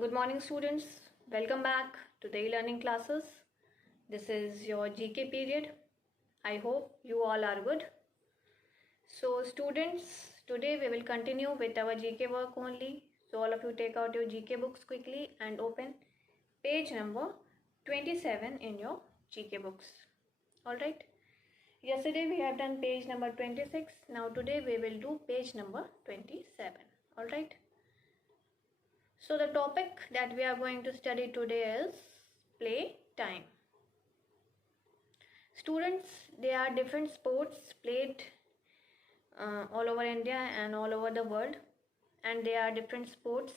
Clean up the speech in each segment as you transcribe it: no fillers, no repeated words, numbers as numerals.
Good morning, students. Welcome back to the e-learning classes. This is your GK period. I hope you all are good. So, students, today we will continue with our GK work only. So, all of you take out your GK books quickly and open page number 27 in your GK books. Alright. Yesterday we have done page number 26. Now, today we will do page number 27. Alright. So the topic that we are going to study today is playtime. Students, there are different sports played all over India and all over the world, and there are different sport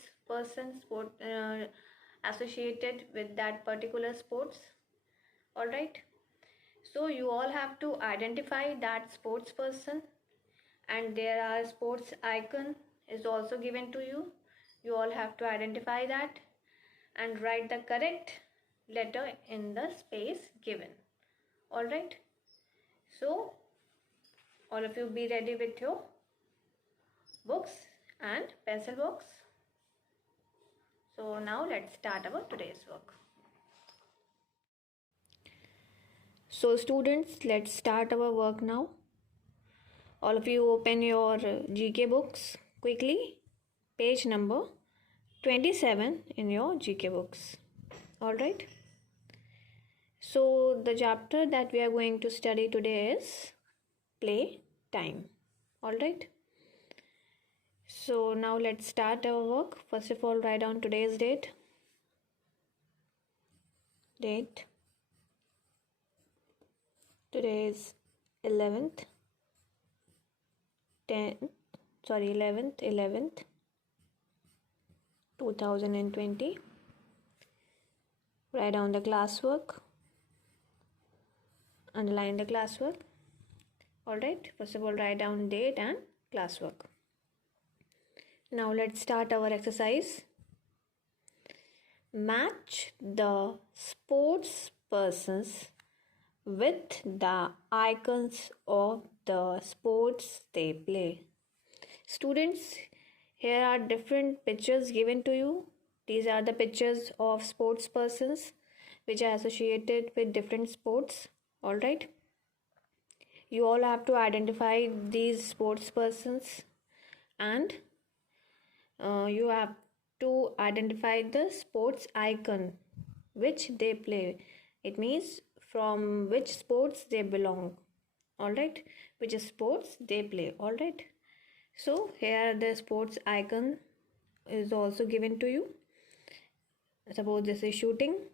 associated with that particular sports. All right. So you all have to identify that sports person, and there are sports icon is also given to you. You all have to identify that and write the correct letter in the space given. Alright. So, all of you be ready with your books and pencil box. So, now let's start our today's work. So, students, let's start our work now. All of you open your GK books quickly. Page number 27 in your GK books. Alright. So the chapter that we are going to study today is playtime. Alright. So now let's start our work. First of all, write down today's date. Today is 11th 2020. Write down the classwork. Underline the classwork. Alright, first of all, write down date and classwork. Now let's start our exercise. Match the sports persons with the icons of the sports they play. Students, here are different pictures given to you. These are the pictures of sports persons which are associated with different sports. Alright. You all have to identify these sports persons, and you have to identify the sports icon which they play. It means from which sports they belong. Alright. Which sports they play. Alright. So here the sports icon is also given to you. Suppose this is shooting,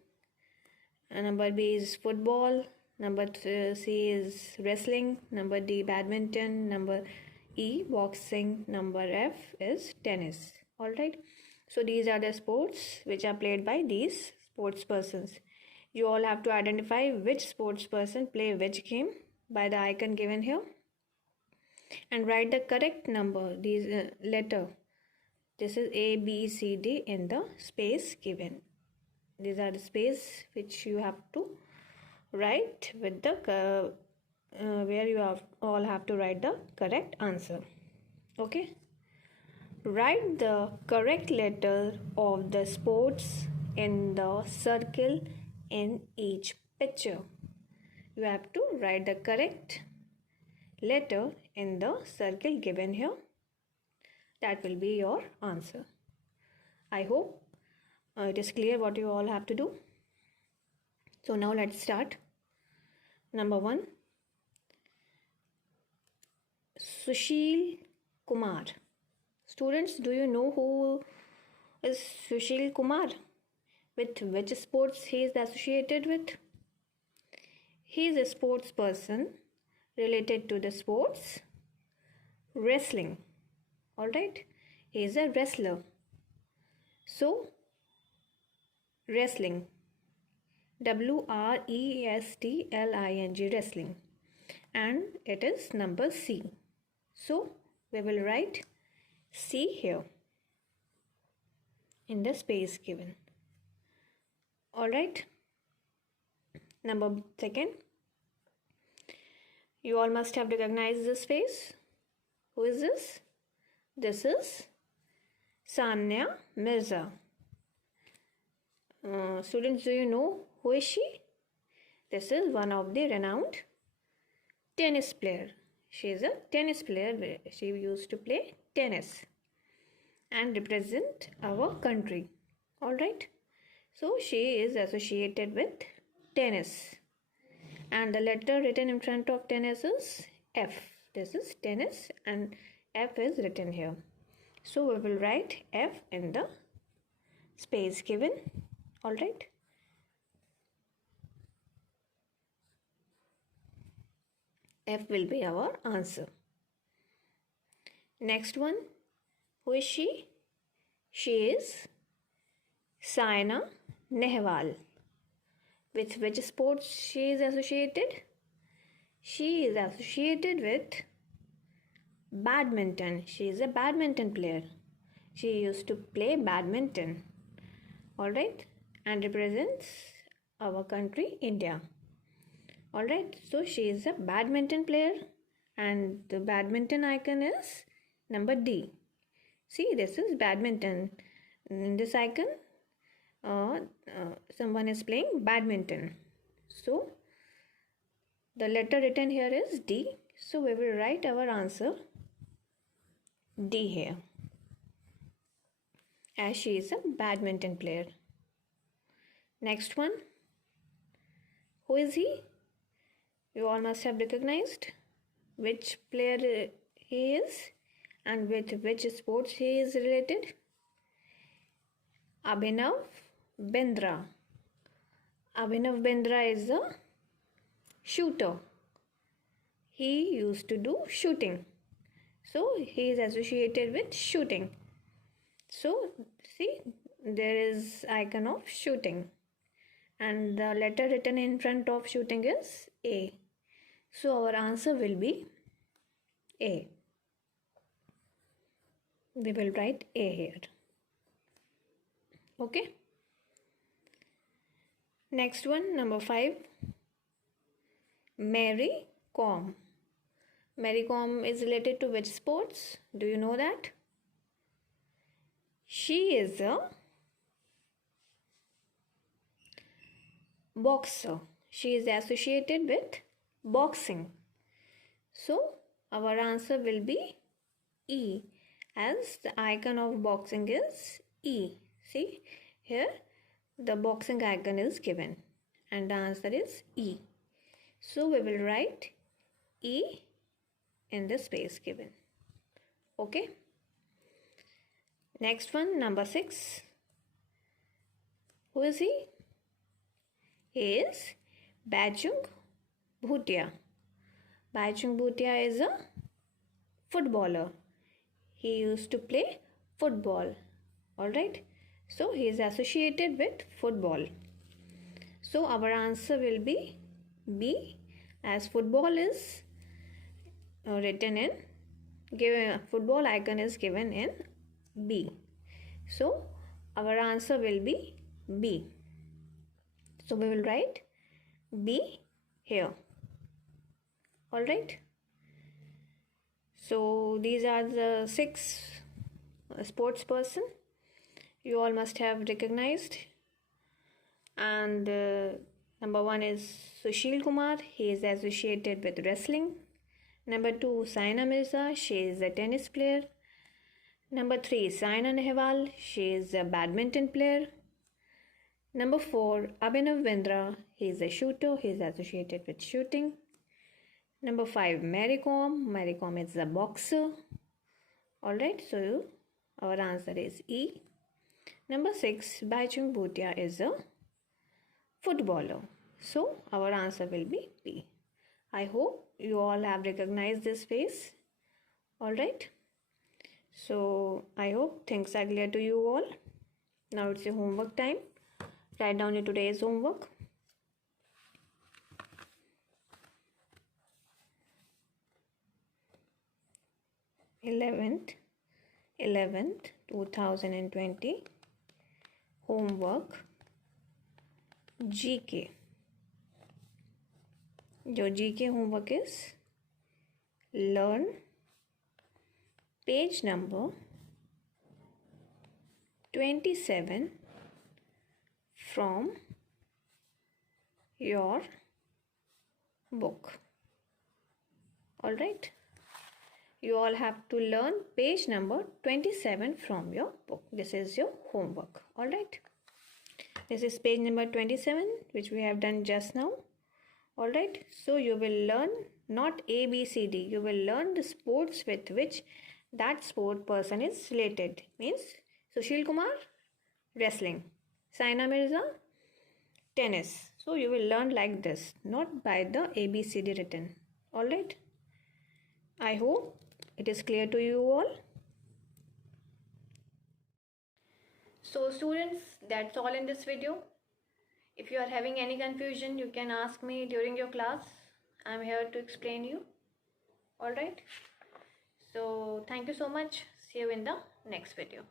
and number B is football, number C is wrestling, number D badminton, number E boxing, number F is tennis. Alright. So these are the sports which are played by these sports persons. You all have to identify which sports person play which game by the icon given here, and write the correct number, these letter. This is A, B, C, D in the space given. These are the space which you have to write with the where you all have to write the correct answer. Okay. Write the correct letter of the sports in the circle in each picture. You have to write the correct letter in the circle given here. That will be your answer. I hope it is clear what you all have to do. So now let's start. Number 1, Sushil Kumar. Students, do you know who is Sushil Kumar? With which sports he is associated with? He is a sports person related to the sports wrestling. Alright, he is a wrestler. So, wrestling, WRESTLING, wrestling, and it is number C. So, we will write C here in the space given. Alright. Number 2, you all must have recognized this face. Who is this? This is Sania Mirza. Students, do you know who is she? This is one of the renowned tennis player. She is a tennis player. She used to play tennis and represent our country. All right. So she is associated with tennis. And the letter written in front of tennis is F. This is tennis and F is written here. So we will write F in the space given. All right. F will be our answer. Next one. Who is she? She is Saina Nehwal. With which sports she is associated? She is associated with badminton. She is a badminton player. She used to play badminton. Alright, and represents our country, India. Alright, so she is a badminton player, and the badminton icon is number D. See, this is badminton. In this icon, someone is playing badminton. So, the letter written here is D. So, we will write our answer D here, as she is a badminton player. Next one. Who is he? You all must have recognized which player he is and with which sports he is related. Abhinav Bindra. Abhinav Bindra is a shooter. He used to do shooting. So he is associated with shooting. So see, there is icon of shooting. And the letter written in front of shooting is A. So our answer will be A. We will write A here. Okay. Next one, number 5. Mary Kom. Mary Kom is related to which sports? Do you know that? She is a boxer. She is associated with boxing. So our answer will be E, as the icon of boxing is E. See, here the boxing icon is given and the answer is E. So we will write E in the space given. Okay. Next one, number 6. Who is he? He is Baichung Bhutia. Baichung Bhutia is a footballer. He used to play football. Alright. So he is associated with football. So our answer will be B, as football is written in, football icon is given in B. So our answer will be B. So we will write B here. Alright. So these are the 6 sports person you all must have recognized. And number 1 is Sushil Kumar. He is associated with wrestling. Number 2, Saina Mirza. She is a tennis player. Number 3, Saina Nehwal. She is a badminton player. Number 4, Abhinav Bindra. He is a shooter. He is associated with shooting. Number 5, Mary Kom. Mary Kom is a boxer. Alright, so our answer is E. Number 6, Baichung Bhutia is a footballer. So our answer will be B. I hope you all have recognized this face. Alright. So I hope things are clear to you all. Now it's your homework time. Write down your today's homework. Eleventh, 2020 homework GK. जो GK homework is learn page number 27 from your book. All right. You all have to learn page number 27 from your book. This is your homework. All right. This is page number 27, which we have done just now. All right. So you will learn not A, B, C, D. You will learn the sports with which that sport person is related. Means Sushil Kumar, wrestling. Saina Mirza, tennis. So you will learn like this, not by the ABCD written. All right. I hope it is clear to you all. So students, that's all in this video. If you are having any confusion, you can ask me during your class. I am here to explain you. All right. So thank you so much. See you in the next video.